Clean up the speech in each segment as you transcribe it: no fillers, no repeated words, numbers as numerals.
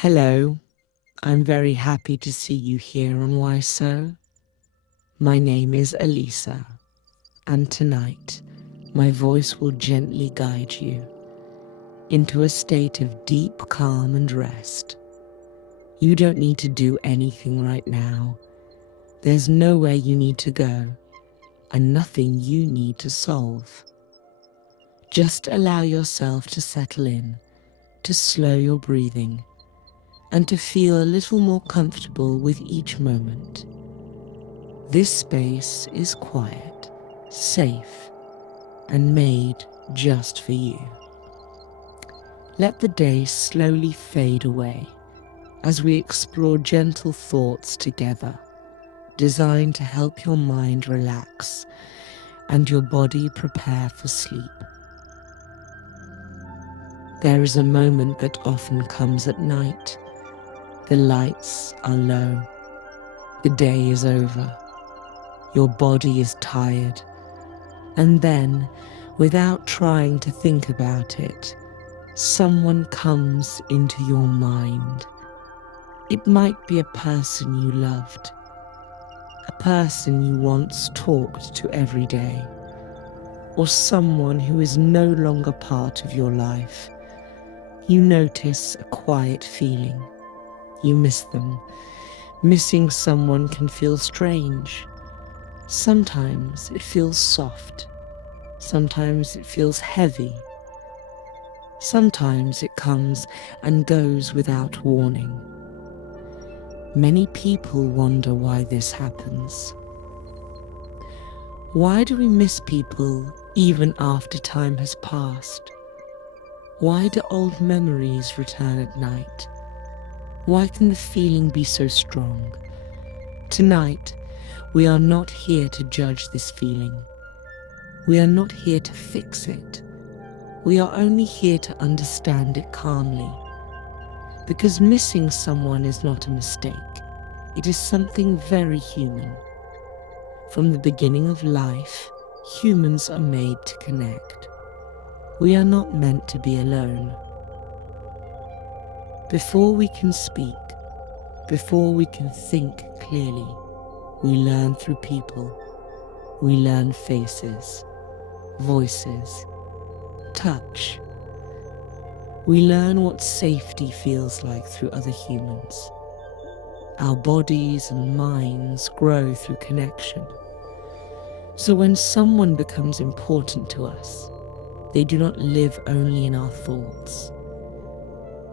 Hello, I'm very happy to see you here on Why So. My name is Elisa, and tonight my voice will gently guide you into a state of deep calm and rest. You don't need to do anything right now. There's nowhere you need to go, and nothing you need to solve. Just allow yourself to settle in, to slow your breathing, and to feel a little more comfortable with each moment. This space is quiet, safe, and made just for you. Let the day slowly fade away as we explore gentle thoughts together, designed to help your mind relax and your body prepare for sleep. There is a moment that often comes at night. The lights are low. The day is over. Your body is tired. And then, without trying to think about it, someone comes into your mind. It might be a person you loved, a person you once talked to every day, or someone who is no longer part of your life. You notice a quiet feeling. You miss them. Missing someone can feel strange. Sometimes it feels soft. Sometimes it feels heavy. Sometimes it comes and goes without warning. Many people wonder why this happens. Why do we miss people even after time has passed? Why do old memories return at night? Why can the feeling be so strong? Tonight, we are not here to judge this feeling. We are not here to fix it. We are only here to understand it calmly. Because missing someone is not a mistake. It is something very human. From the beginning of life, humans are made to connect. We are not meant to be alone. Before we can speak, before we can think clearly, we learn through people. We learn faces, voices, touch. We learn what safety feels like through other humans. Our bodies and minds grow through connection. So when someone becomes important to us, they do not live only in our thoughts.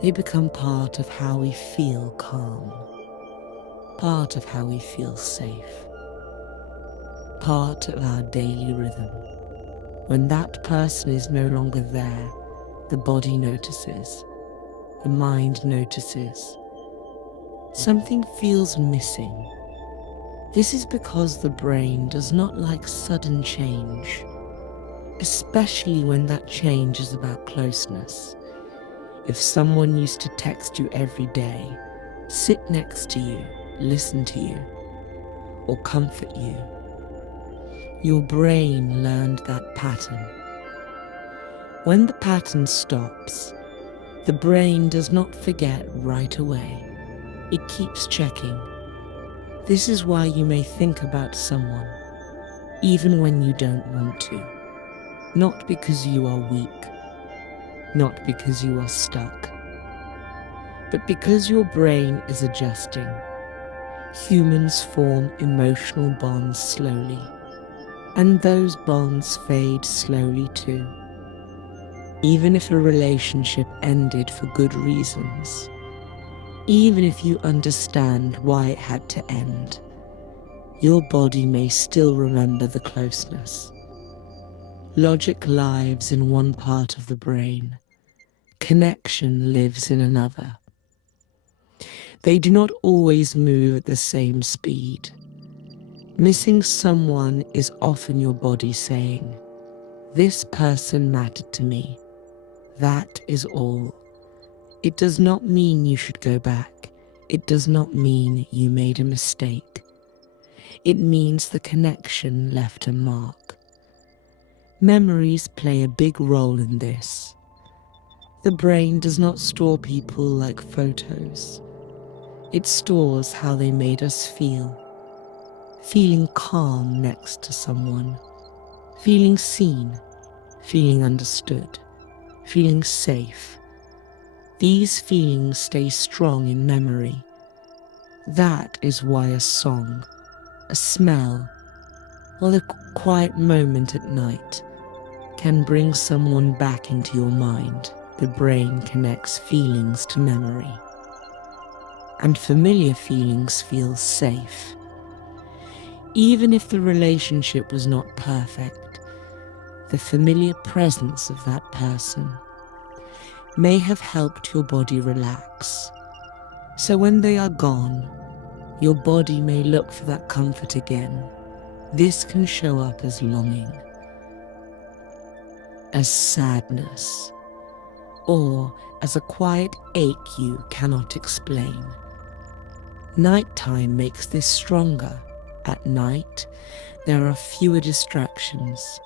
They become part of how we feel calm, part of how we feel safe, part of our daily rhythm. When that person is no longer there, the body notices, the mind notices. Something feels missing. This is because the brain does not like sudden change, especially when that change is about closeness. If someone used to text you every day, sit next to you, listen to you, or comfort you, your brain learned that pattern. When the pattern stops, the brain does not forget right away. It keeps checking. This is why you may think about someone, even when you don't want to. Not because you are weak, not because you are stuck, but because your brain is adjusting. Humans form emotional bonds slowly, and those bonds fade slowly too. Even if a relationship ended for good reasons, even if you understand why it had to end, your body may still remember the closeness. Logic lives in one part of the brain. Connection lives in another. They do not always move at the same speed. Missing someone is often your body saying, "This person mattered to me." That is all. It does not mean you should go back. It does not mean you made a mistake. It means the connection left a mark. Memories play a big role in this. The brain does not store people like photos. It stores how they made us feel. Feeling calm next to someone. Feeling seen. Feeling understood. Feeling safe. These feelings stay strong in memory. That is why a song, a smell, or a quiet moment at night can bring someone back into your mind. The brain connects feelings to memory. And familiar feelings feel safe. Even if the relationship was not perfect, the familiar presence of that person may have helped your body relax. So when they are gone, your body may look for that comfort again. This can show up as longing, as sadness, or as a quiet ache you cannot explain. Nighttime makes this stronger. At night, there are fewer distractions.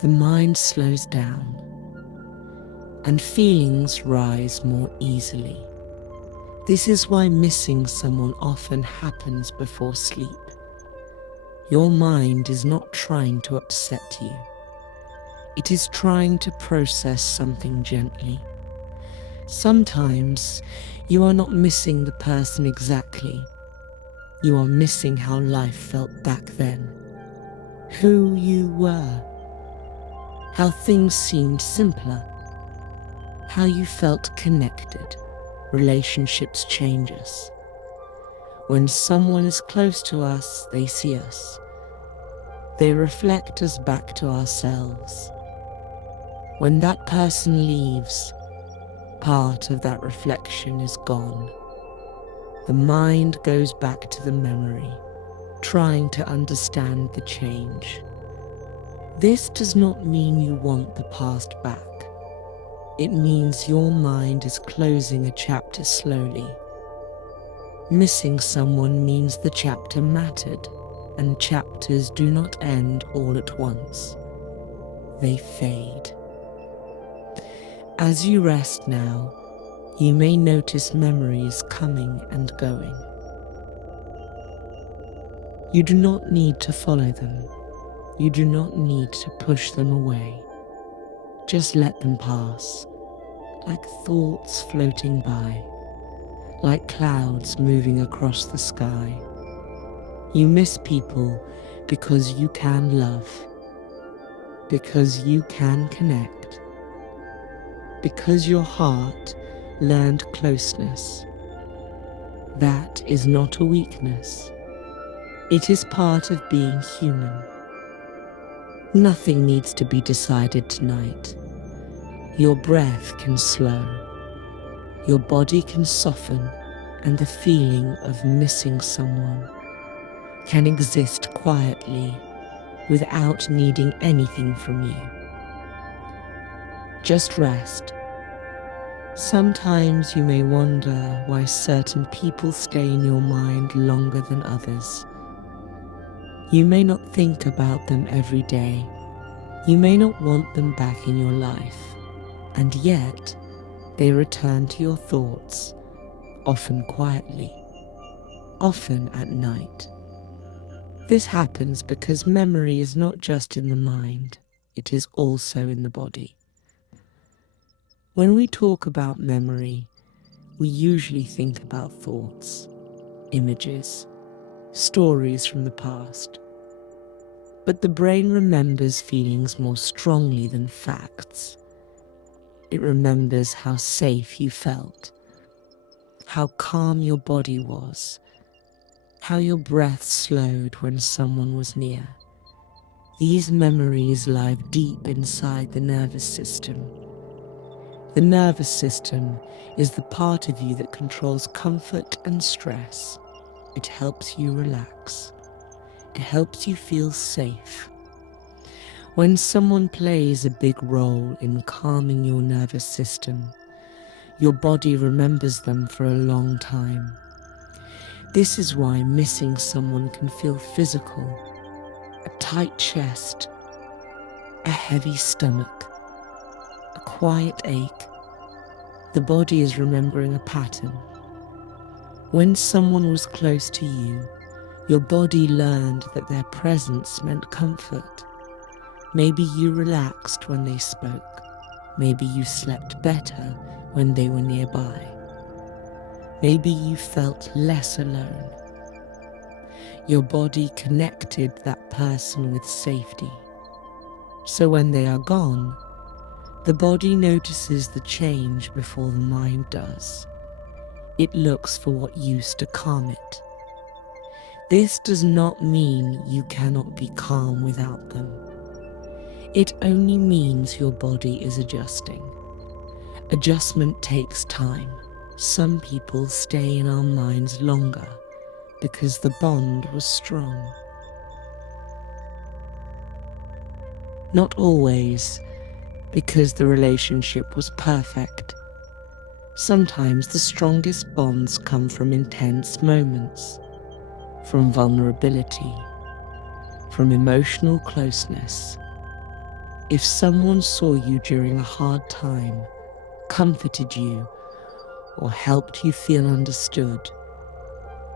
The mind slows down, and feelings rise more easily. This is why missing someone often happens before sleep. Your mind is not trying to upset you. It is trying to process something gently. Sometimes you are not missing the person exactly. You are missing how life felt back then. Who you were. How things seemed simpler. How you felt connected. Relationships change us. When someone is close to us, they see us. They reflect us back to ourselves. When that person leaves, part of that reflection is gone. The mind goes back to the memory, trying to understand the change. This does not mean you want the past back. It means your mind is closing a chapter slowly. Missing someone means the chapter mattered, and chapters do not end all at once. They fade. As you rest now, you may notice memories coming and going. You do not need to follow them. You do not need to push them away. Just let them pass, like thoughts floating by, like clouds moving across the sky. You miss people because you can love, because you can connect, because your heart learned closeness. That is not a weakness. It is part of being human. Nothing needs to be decided tonight. Your breath can slow, your body can soften, and the feeling of missing someone can exist quietly without needing anything from you. Just rest. Sometimes you may wonder why certain people stay in your mind longer than others. You may not think about them every day. You may not want them back in your life. And yet, they return to your thoughts, often quietly, often at night. This happens because memory is not just in the mind, it is also in the body. When we talk about memory, we usually think about thoughts, images, stories from the past. But the brain remembers feelings more strongly than facts. It remembers how safe you felt, how calm your body was, how your breath slowed when someone was near. These memories lie deep inside the nervous system. The nervous system is the part of you that controls comfort and stress. It helps you relax. It helps you feel safe. When someone plays a big role in calming your nervous system, your body remembers them for a long time. This is why missing someone can feel physical. A tight chest, a heavy stomach, a quiet ache, The body is remembering a pattern. When someone was close to you, your body learned that their presence meant comfort. Maybe you relaxed when they spoke. Maybe you slept better when they were nearby. Maybe you felt less alone. Your body connected that person with safety. So when they are gone, the body notices the change before the mind does. It looks for what used to calm it. This does not mean you cannot be calm without them. It only means your body is adjusting. Adjustment takes time. Some people stay in our minds longer because the bond was strong. Not always because the relationship was perfect. Sometimes the strongest bonds come from intense moments, from vulnerability, from emotional closeness. If someone saw you during a hard time, comforted you, or helped you feel understood,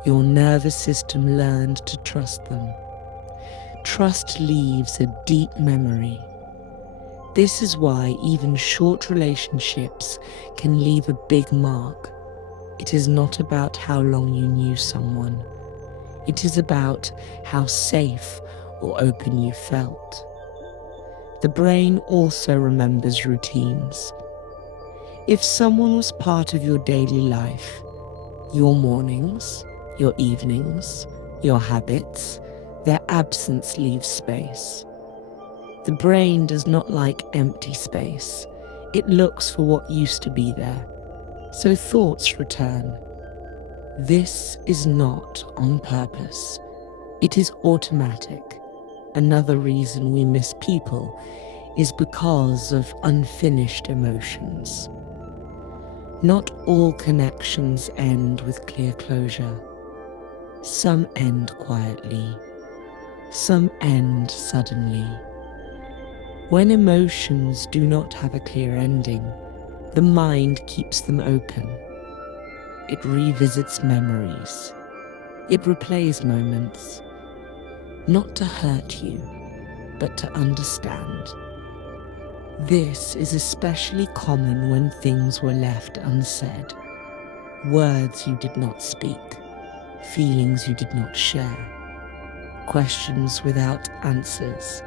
your nervous system learned to trust them. Trust leaves a deep memory. This is why even short relationships can leave a big mark. It is not about how long you knew someone. It is about how safe or open you felt. The brain also remembers routines. If someone was part of your daily life, your mornings, your evenings, your habits, their absence leaves space. The brain does not like empty space. It looks for what used to be there. So thoughts return. This is not on purpose. It is automatic. Another reason we miss people is because of unfinished emotions. Not all connections end with clear closure. Some end quietly. Some end suddenly. When emotions do not have a clear ending, the mind keeps them open. It revisits memories. It replays moments, not to hurt you, but to understand. This is especially common when things were left unsaid. Words you did not speak, feelings you did not share, questions without answers.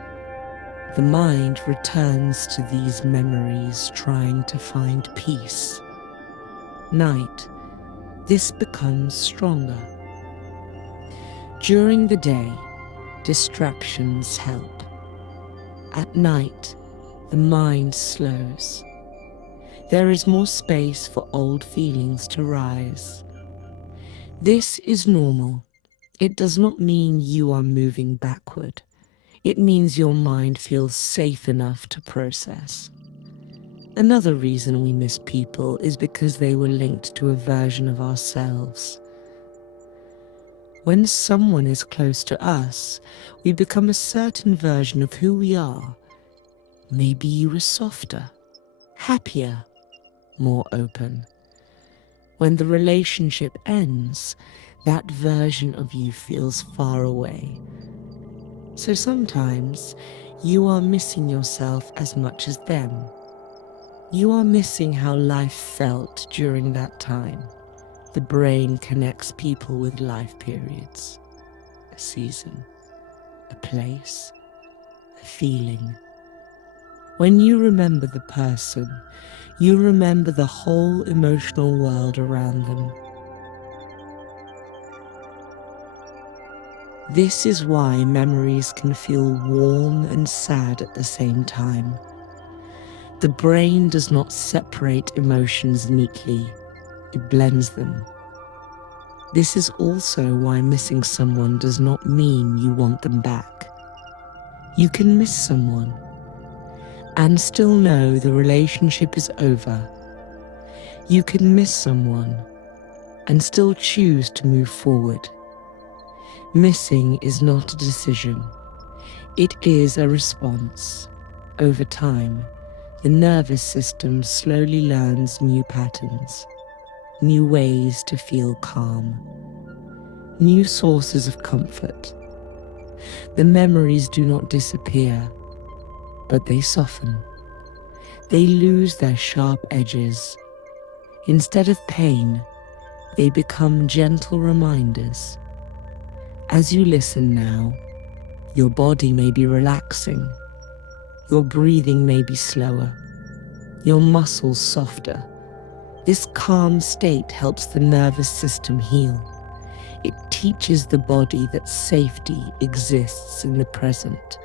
The mind returns to these memories trying to find peace. Night, this becomes stronger. During the day, distractions help. At night, the mind slows. There is more space for old feelings to rise. This is normal. It does not mean you are moving backward. It means your mind feels safe enough to process. Another reason we miss people is because they were linked to a version of ourselves. When someone is close to us, we become a certain version of who we are. Maybe you were softer, happier, more open. When the relationship ends, that version of you feels far away. So sometimes you are missing yourself as much as them. You are missing how life felt during that time. The brain connects people with life periods, a season, a place, a feeling. When you remember the person, you remember the whole emotional world around them. This is why memories can feel warm and sad at the same time. The brain does not separate emotions neatly, it blends them. This is also why missing someone does not mean you want them back. You can miss someone and still know the relationship is over. You can miss someone and still choose to move forward. Missing is not a decision. It is a response. Over time, the nervous system slowly learns new patterns, new ways to feel calm, new sources of comfort. The memories do not disappear, but they soften. They lose their sharp edges. Instead of pain, they become gentle reminders. As you listen now, your body may be relaxing, your breathing may be slower, your muscles softer. This calm state helps the nervous system heal. It teaches the body that safety exists in the present.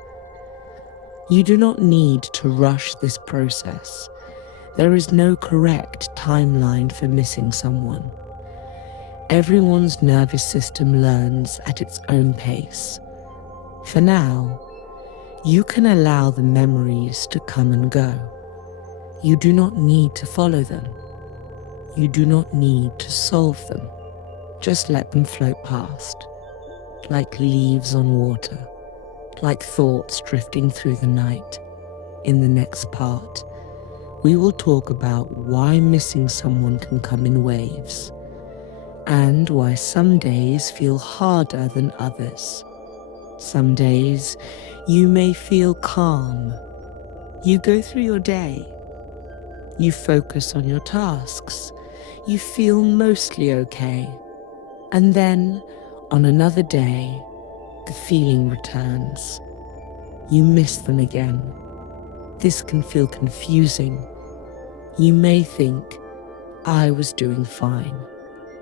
You do not need to rush this process. There is no correct timeline for missing someone. Everyone's nervous system learns at its own pace. For now, you can allow the memories to come and go. You do not need to follow them. You do not need to solve them. Just let them float past, like leaves on water, like thoughts drifting through the night. In the next part, we will talk about why missing someone can come in waves, and why some days feel harder than others. Some days you may feel calm. You go through your day. You focus on your tasks. You feel mostly okay. And then, on another day, the feeling returns. You miss them again. This can feel confusing. You may think, I was doing fine.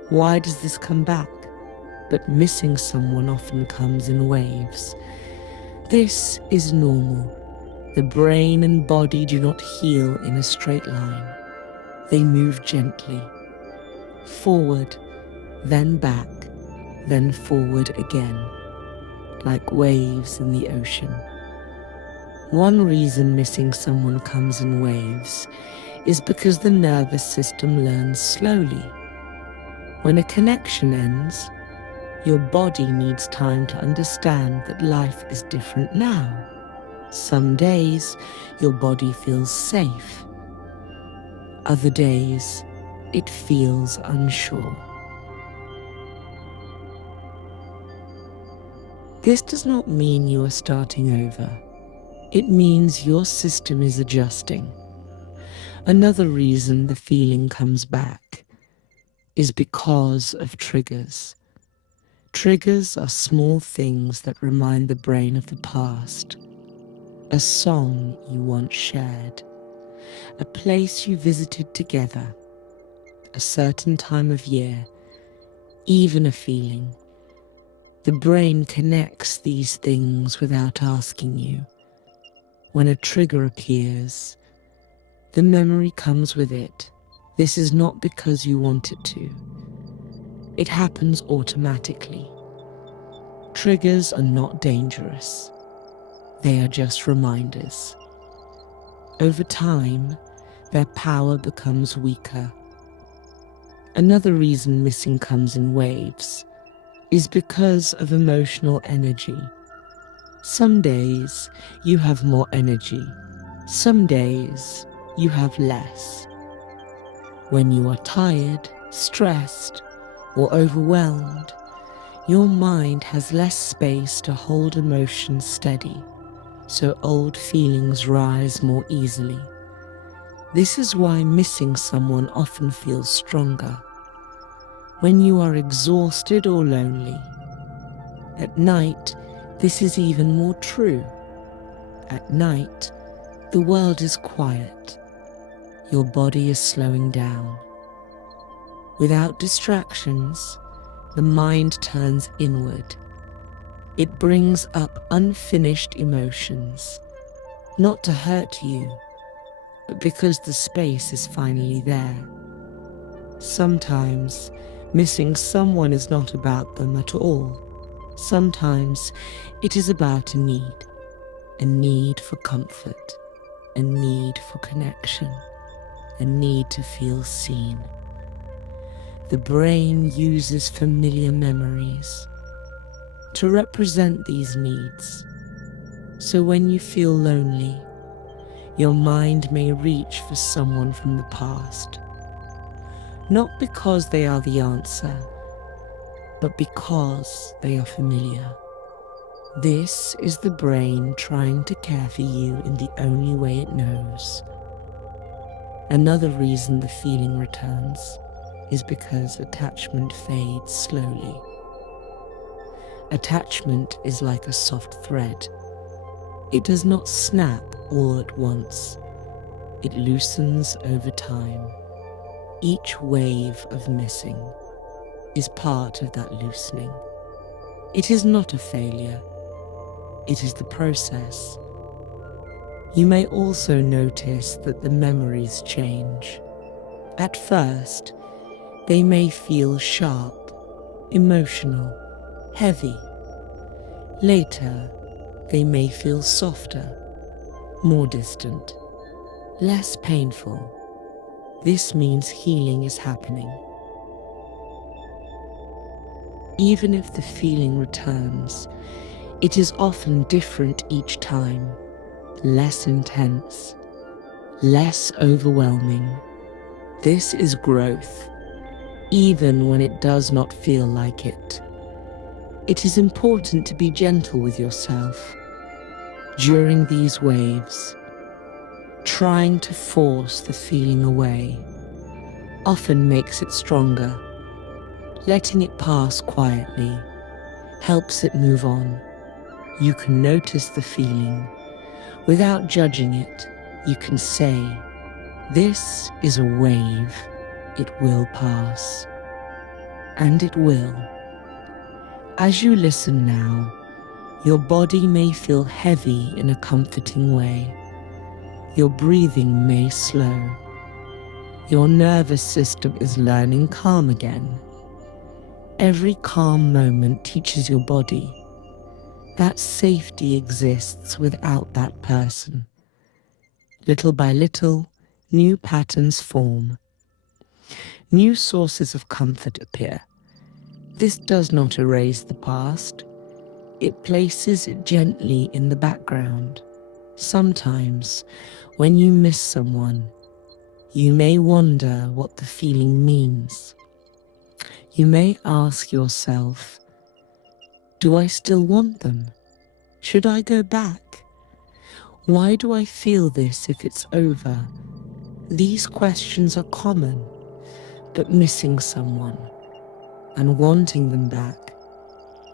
Why does this come back? But missing someone often comes in waves. This is normal. The brain and body do not heal in a straight line. They move gently. Forward, then back, then forward again, like waves in the ocean. One reason missing someone comes in waves is because the nervous system learns slowly. When a connection ends, your body needs time to understand that life is different now. Some days, your body feels safe. Other days, it feels unsure. This does not mean you are starting over. It means your system is adjusting. Another reason the feeling comes back is because of triggers. Triggers are small things that remind the brain of the past. A song you once shared, a place you visited together, a certain time of year, even a feeling. The brain connects these things without asking you. When a trigger appears, the memory comes with it. This is not because you want it to. It happens automatically. Triggers are not dangerous. They are just reminders. Over time, their power becomes weaker. Another reason missing comes in waves is because of emotional energy. Some days you have more energy. Some days you have less. When you are tired, stressed, or overwhelmed, your mind has less space to hold emotions steady, so old feelings rise more easily. This is why missing someone often feels stronger. When you are exhausted or lonely. At night, this is even more true. At night, the world is quiet. Your body is slowing down. Without distractions, the mind turns inward. It brings up unfinished emotions, not to hurt you, but because the space is finally there. Sometimes, missing someone is not about them at all. Sometimes, it is about a need for comfort, a need for connection, a need to feel seen. The brain uses familiar memories to represent these needs. So when you feel lonely, Your mind may reach for someone from the past, not because they are the answer, but because they are familiar. This is the brain trying to care for you in the only way it knows. Another reason the feeling returns is because attachment fades slowly. Attachment is like a soft thread. It does not snap all at once. It loosens over time. Each wave of missing is part of that loosening. It is not a failure. It is the process. You may also notice that the memories change. At first, they may feel sharp, emotional, heavy. Later, they may feel softer, more distant, less painful. This means healing is happening. Even if the feeling returns, it is often different each time, less intense, less overwhelming. This is growth, even when it does not feel like it. It is important to be gentle with yourself during these waves. Trying to force the feeling away often makes it stronger. Letting it pass quietly helps it move on. You can notice the feeling without judging it. You can say, "This is a wave. It will pass." And it will. As you listen now, your body may feel heavy in a comforting way. Your breathing may slow. Your nervous system is learning calm again. Every calm moment teaches your body that safety exists without that person. Little by little, new patterns form. New sources of comfort appear. This does not erase the past. It places it gently in the background. Sometimes, when you miss someone, you may wonder what the feeling means. You may ask yourself, do I still want them? Should I go back? Why do I feel this if it's over? These questions are common, but missing someone and wanting them back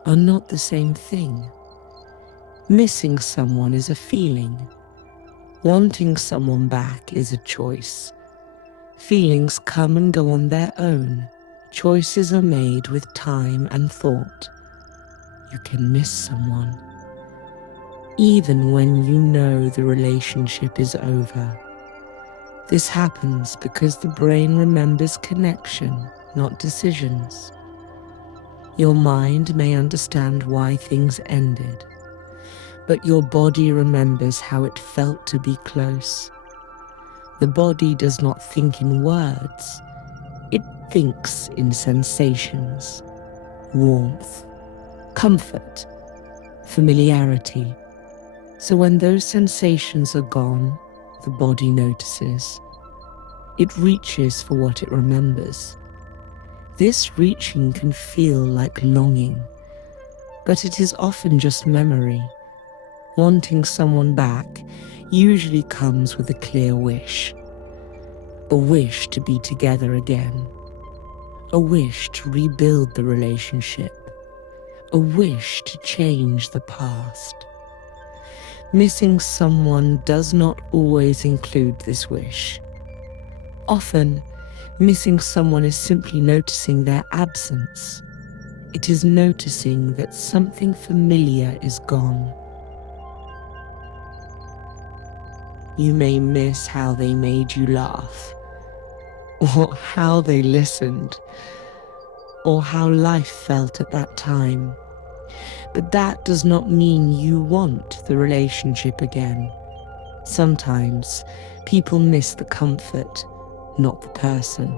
are not the same thing. Missing someone is a feeling. Wanting someone back is a choice. Feelings come and go on their own. Choices are made with time and thought. You can miss someone, even when you know the relationship is over. This happens because the brain remembers connection, not decisions. Your mind may understand why things ended, but your body remembers how it felt to be close. The body does not think in words, it thinks in sensations, warmth, comfort, familiarity. So when those sensations are gone, the body notices. It reaches for what it remembers. This reaching can feel like longing, but it is often just memory. Wanting someone back usually comes with a clear wish. A wish to be together again. A wish to rebuild the relationship. A wish to change the past. Missing someone does not always include this wish. Often, missing someone is simply noticing their absence. It is noticing that something familiar is gone. You may miss how they made you laugh, or how they listened, or how life felt at that time. But that does not mean you want the relationship again. Sometimes people miss the comfort, not the person.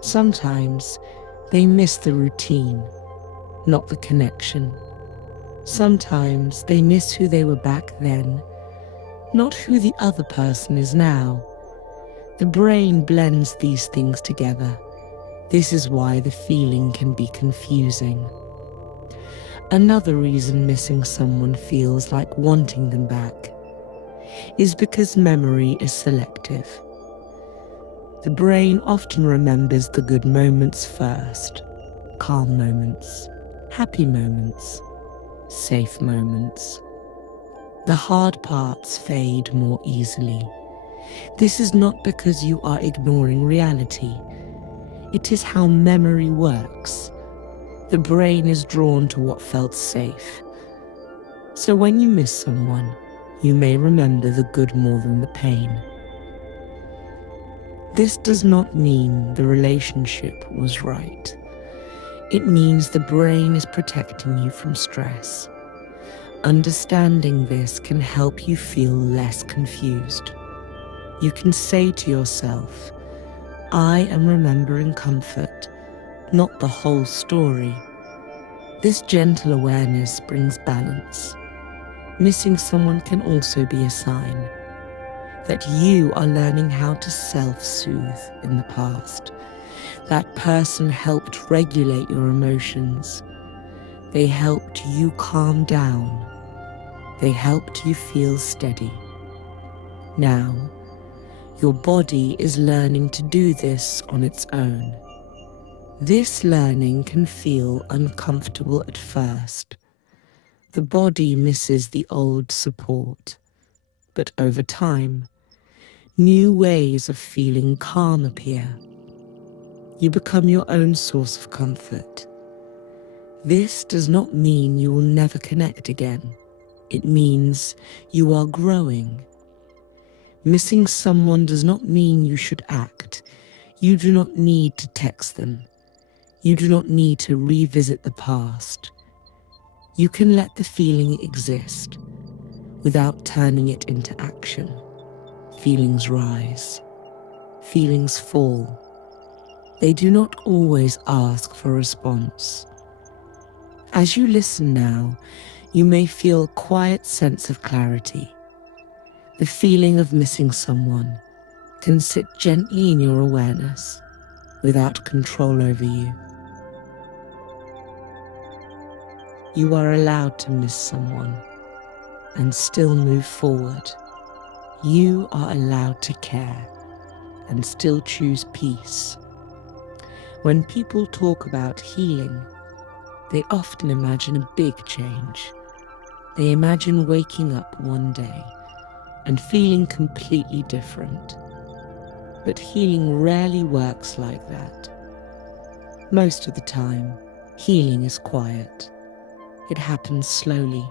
Sometimes they miss the routine, not the connection. Sometimes they miss who they were back then, not who the other person is now. The brain blends these things together. This is why the feeling can be confusing. Another reason missing someone feels like wanting them back is because memory is selective. The brain often remembers the good moments first, calm moments, happy moments, safe moments. The hard parts fade more easily. This is not because you are ignoring reality. It is how memory works. The brain is drawn to what felt safe. So when you miss someone, you may remember the good more than the pain. This does not mean the relationship was right. It means the brain is protecting you from stress. Understanding this can help you feel less confused. You can say to yourself, I am remembering comfort, not the whole story. This gentle awareness brings balance. Missing someone can also be a sign that you are learning how to self-soothe in the past. That person helped regulate your emotions. They helped you calm down. They helped you feel steady. Now, your body is learning to do this on its own. This learning can feel uncomfortable at first. The body misses the old support, but over time, new ways of feeling calm appear. You become your own source of comfort. This does not mean you will never connect again. It means you are growing. Missing someone does not mean you should act. You do not need to text them. You do not need to revisit the past. You can let the feeling exist without turning it into action. Feelings rise. Feelings fall. They do not always ask for a response. As you listen now, you may feel a quiet sense of clarity. The feeling of missing someone can sit gently in your awareness without control over you. You are allowed to miss someone and still move forward. You are allowed to care and still choose peace. When people talk about healing, they often imagine a big change. They imagine waking up one day and feeling completely different. But healing rarely works like that. Most of the time, healing is quiet. It happens slowly,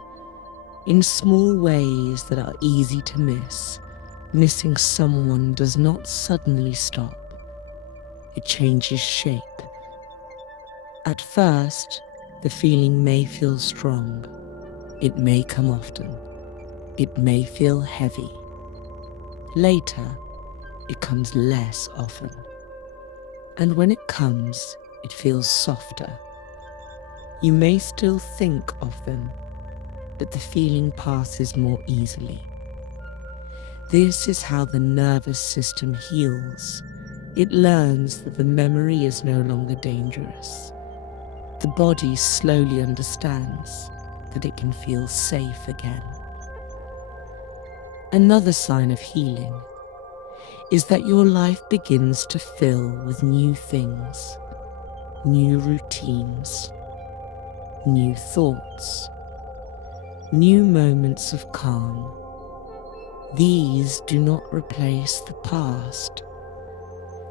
in small ways that are easy to miss. Missing someone does not suddenly stop. It changes shape. At first, the feeling may feel strong. It may come often. It may feel heavy. Later, it comes less often. And when it comes, it feels softer. You may still think of them, but the feeling passes more easily. This is how the nervous system heals. It learns that the memory is no longer dangerous. The body slowly understands that it can feel safe again. Another sign of healing is that your life begins to fill with new things, new routines, new thoughts, new moments of calm. These do not replace the past.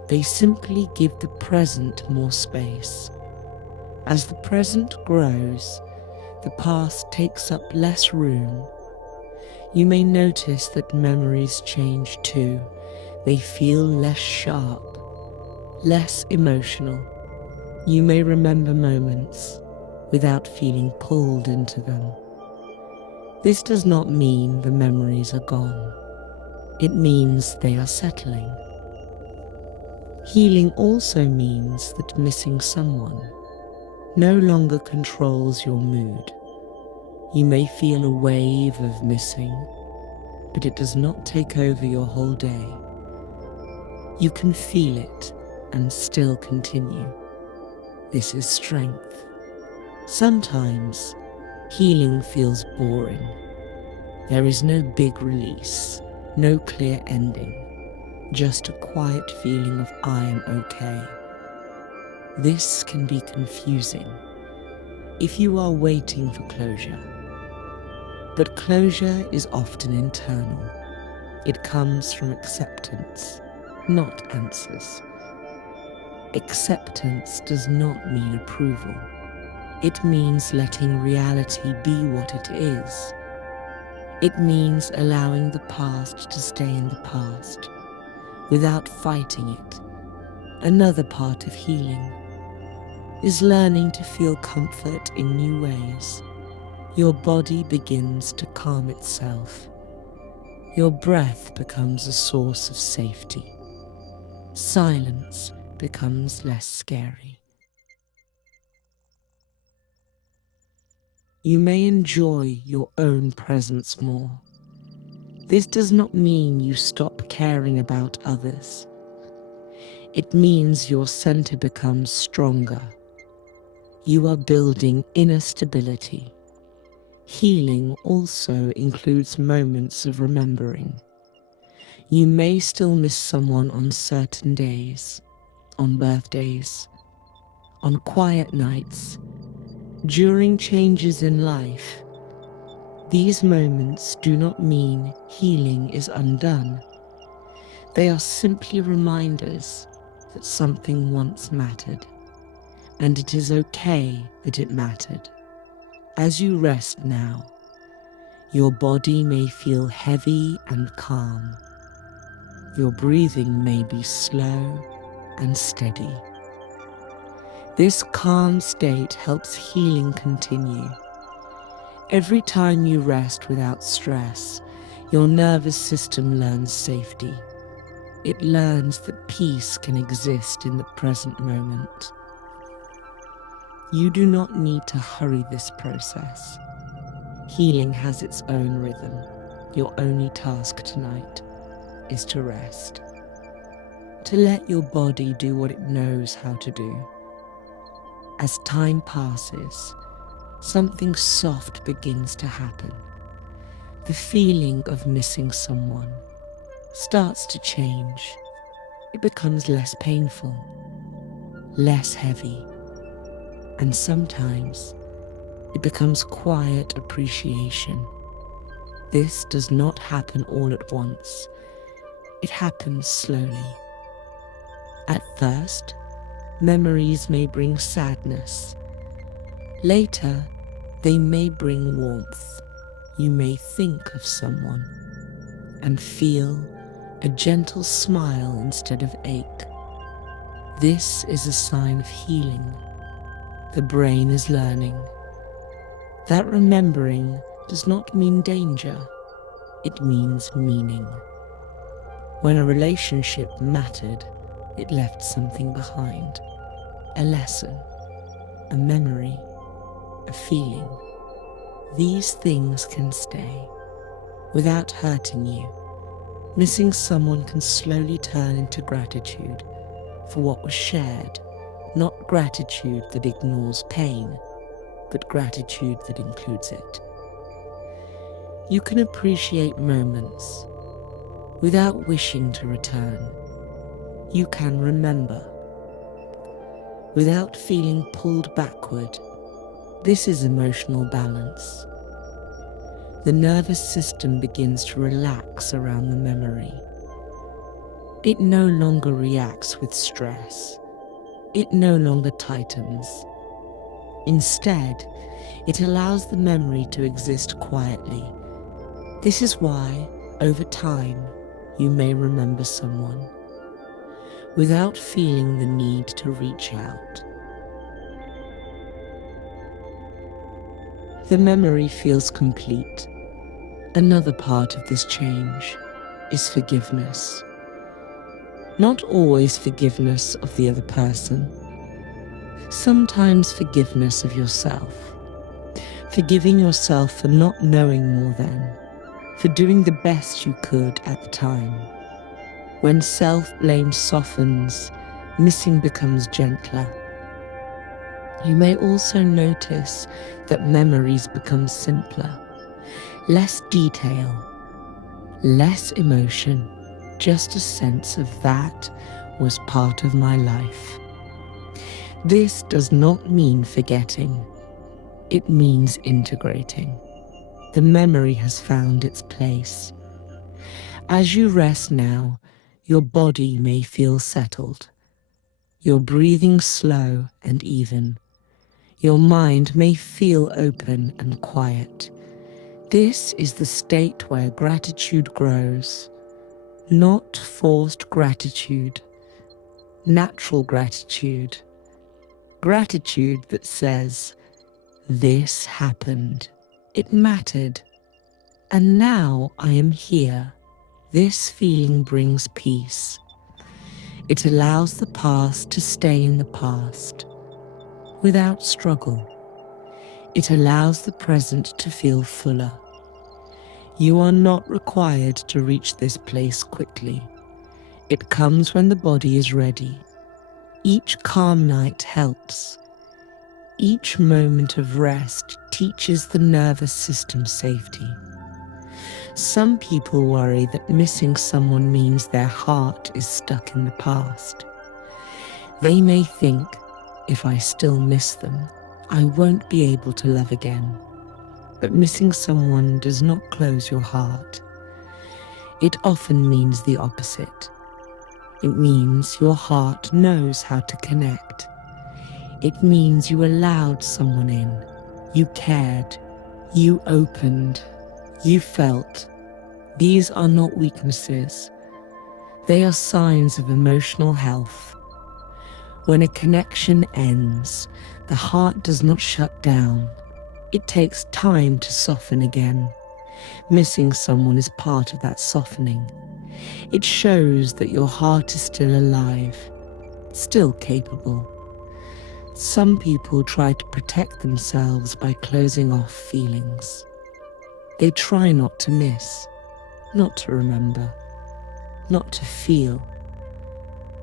They simply give the present more space. As the present grows, the past takes up less room. You may notice that memories change too. They feel less sharp, less emotional. You may remember moments without feeling pulled into them. This does not mean the memories are gone. It means they are settling. Healing also means that missing someone no longer controls your mood. You may feel a wave of missing, but it does not take over your whole day. You can feel it and still continue. This is strength. Sometimes healing feels boring. There is no big release, no clear ending, just a quiet feeling of I am okay. This can be confusing if you are waiting for closure. But closure is often internal. It comes from acceptance, not answers. Acceptance does not mean approval. It means letting reality be what it is. It means allowing the past to stay in the past, without fighting it. Another part of healing is learning to feel comfort in new ways. Your body begins to calm itself. Your breath becomes a source of safety. Silence becomes less scary. You may enjoy your own presence more. This does not mean you stop caring about others. It means your center becomes stronger. You are building inner stability. Healing also includes moments of remembering. You may still miss someone on certain days, on birthdays, on quiet nights, during changes in life. These moments do not mean healing is undone. They are simply reminders that something once mattered, and it is okay that it mattered. As you rest now, your body may feel heavy and calm. Your breathing may be slow and steady. This calm state helps healing continue. Every time you rest without stress, your nervous system learns safety. It learns that peace can exist in the present moment. You do not need to hurry this process. Healing has its own rhythm. Your only task tonight is to rest. To let your body do what it knows how to do. As time passes, something soft begins to happen. The feeling of missing someone starts to change. It becomes less painful, less heavy, and sometimes it becomes quiet appreciation. This does not happen all at once. It happens slowly. At first, memories may bring sadness. Later, they may bring warmth. You may think of someone and feel a gentle smile instead of ache. This is a sign of healing. The brain is learning that remembering does not mean danger. It means meaning. When a relationship mattered, it left something behind. A lesson, a memory, a feeling. These things can stay without hurting you. Missing someone can slowly turn into gratitude for what was shared, not gratitude that ignores pain, but gratitude that includes it. You can appreciate moments without wishing to return. You can remember without feeling pulled backward. This is emotional balance. The nervous system begins to relax around the memory. It no longer reacts with stress. It no longer tightens. Instead, it allows the memory to exist quietly. This is why, over time, you may remember someone without feeling the need to reach out. The memory feels complete. Another part of this change is forgiveness. Not always forgiveness of the other person. Sometimes forgiveness of yourself. Forgiving yourself for not knowing more then. for doing the best you could at the time. When self-blame softens, missing becomes gentler. You may also notice that memories become simpler, less detail, less emotion, just a sense of that was part of my life. This does not mean forgetting. It means integrating. The memory has found its place. As you rest now, your body may feel settled. Your breathing slow and even. Your mind may feel open and quiet. This is the state where gratitude grows. Not forced gratitude, natural gratitude. Gratitude that says, this happened. It mattered. And now I am here. This feeling brings peace. It allows the past to stay in the past, without struggle. It allows the present to feel fuller. You are not required to reach this place quickly. It comes when the body is ready. Each calm night helps. Each moment of rest teaches the nervous system safety. Some people worry that missing someone means their heart is stuck in the past. They may think, if I still miss them, I won't be able to love again. But missing someone does not close your heart. It often means the opposite. It means your heart knows how to connect. It means you allowed someone in. You cared. You opened. You felt. These are not weaknesses. They are signs of emotional health. When a connection ends, the heart does not shut down. It takes time to soften again. Missing someone is part of that softening. It shows that your heart is still alive, still capable. Some people try to protect themselves by closing off feelings. They try not to miss, not to remember, not to feel.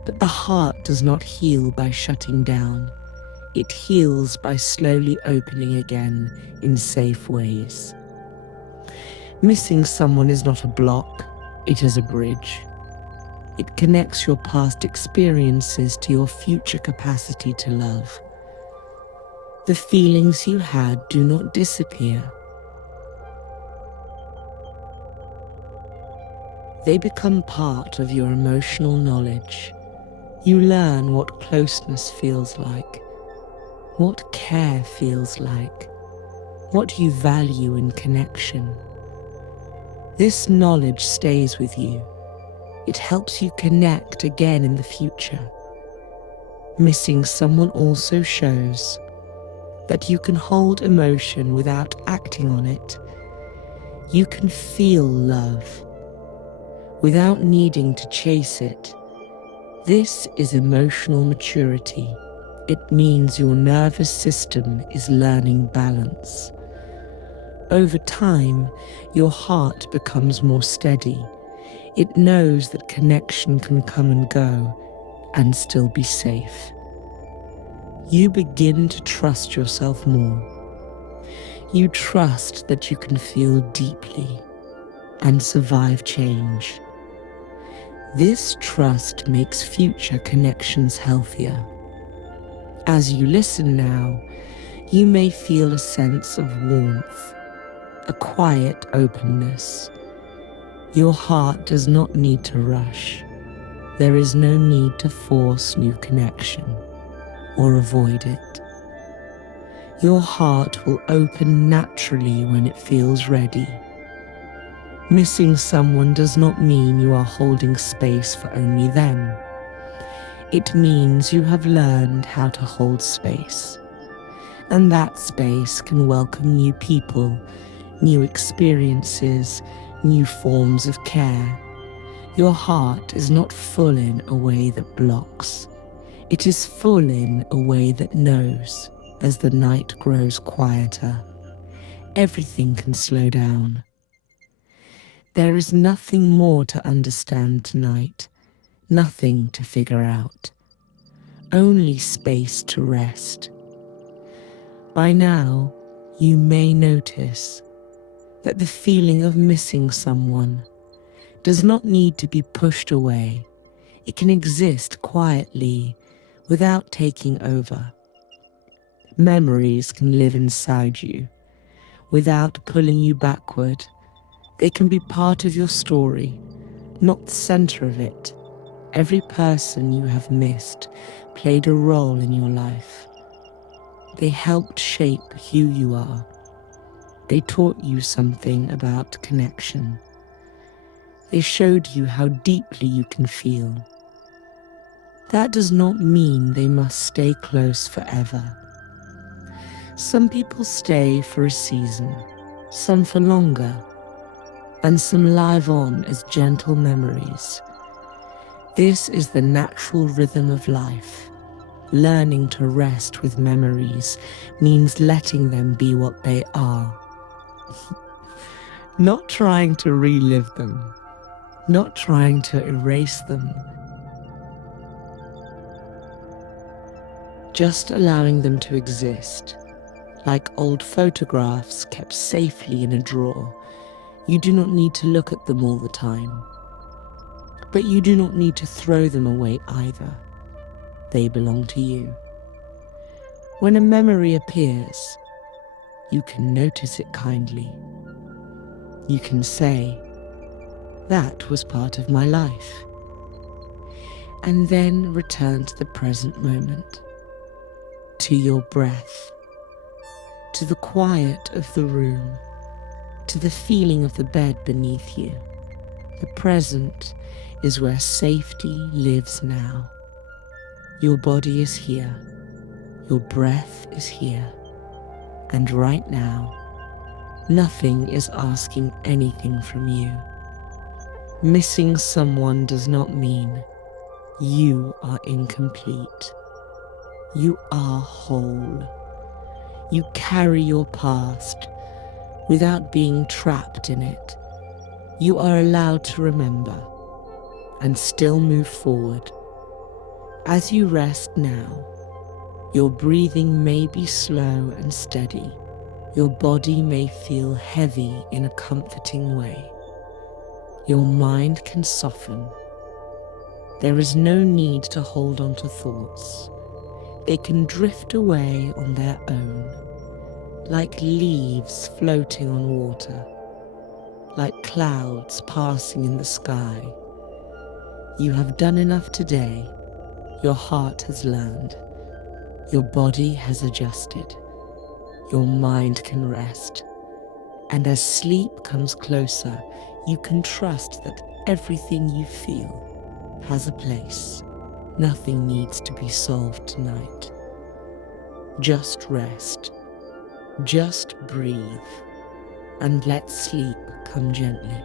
But the heart does not heal by shutting down. It heals by slowly opening again in safe ways. Missing someone is not a block, it is a bridge. It connects your past experiences to your future capacity to love. The feelings you had do not disappear. They become part of your emotional knowledge. You learn what closeness feels like, what care feels like, what you value in connection. This knowledge stays with you. It helps you connect again in the future. Missing someone also shows that you can hold emotion without acting on it. You can feel love without needing to chase it. This is emotional maturity. It means your nervous system is learning balance. Over time, your heart becomes more steady. It knows that connection can come and go and still be safe. You begin to trust yourself more. You trust that you can feel deeply and survive change. This trust makes future connections healthier. As you listen now, you may feel a sense of warmth, a quiet openness. Your heart does not need to rush. There is no need to force new connection or avoid it. Your heart will open naturally when it feels ready. Missing someone does not mean you are holding space for only them. It means you have learned how to hold space. And that space can welcome new people, new experiences, new forms of care. Your heart is not full in a way that blocks. It is full in a way that knows. As the night grows quieter, everything can slow down. There is nothing more to understand tonight, nothing to figure out, only space to rest. By now, you may notice that the feeling of missing someone does not need to be pushed away. It can exist quietly without taking over. Memories can live inside you without pulling you backward. They can be part of your story, not the center of it. Every person you have missed played a role in your life. They helped shape who you are. They taught you something about connection. They showed you how deeply you can feel. That does not mean they must stay close forever. Some people stay for a season, some for longer, and some live on as gentle memories. This is the natural rhythm of life. Learning to rest with memories means letting them be what they are. Not trying to relive them, not trying to erase them, just allowing them to exist, like old photographs kept safely in a drawer. You do not need to look at them all the time, but you do not need to throw them away either. They belong to you. When a memory appears, you can notice it kindly. You can say, "That was part of my life," and then return to the present moment, to your breath, to the quiet of the room, to the feeling of the bed beneath you. The present is where safety lives now. Your body is here, your breath is here, and right now, nothing is asking anything from you. Missing someone does not mean you are incomplete. You are whole. You carry your past without being trapped in it. You are allowed to remember and still move forward. As you rest now, your breathing may be slow and steady. Your body may feel heavy in a comforting way. Your mind can soften. There is no need to hold on to thoughts. They can drift away on their own, like leaves floating on water, like clouds passing in the sky. You have done enough today. Your heart has learned. Your body has adjusted. Your mind can rest. And as sleep comes closer, you can trust that everything you feel has a place. Nothing needs to be solved tonight. Just rest. Just breathe. And let sleep come gently.